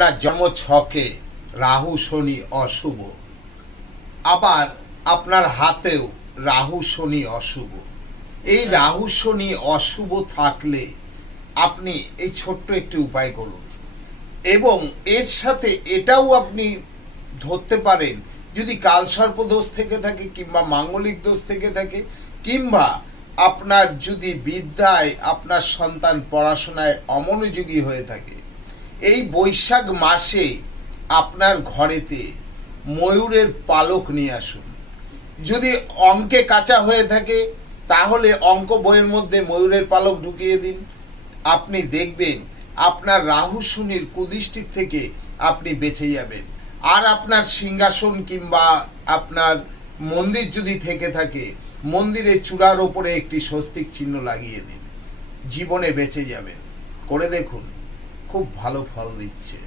আপনার জন্মছকে রাহু শনি অশুভ, আবার আপনার হাতেও রাহু শনি অশুভ। এই রাহু শনি অশুভ থাকলে আপনি এই ছোট্ট একটি উপায় করুন, এবং এর সাথে এটাও আপনি ধরতে পারেন যদি কালসর্প দোষ থেকে থাকে কিংবা মাঙ্গলিক দোষ থেকে থাকে, কিংবা আপনার যদি বিদ্যায় আপনার সন্তান পড়াশোনায় অমনোযোগী হয়ে থাকে, এই বৈশাখ মাসে আপনার ঘরেতে ময়ূরের পালক নিয়ে আসুন। যদি অঙ্কে কাঁচা হয়ে থাকে তাহলে অঙ্ক বইয়ের মধ্যে ময়ূরের পালক ঢুকিয়ে দিন। আপনি দেখবেন আপনার রাহু শনির কুদৃষ্টি থেকে আপনি বেঁচে যাবেন। আর আপনার সিংহাসন কিংবা আপনার মন্দির যদি থেকে থাকে, মন্দিরের চূড়ার ওপরে একটি স্বস্তিক চিহ্ন লাগিয়ে দিন, জীবনে বেঁচে যাবেন। করে দেখুন, খুব ভালো ফল দিচ্ছে।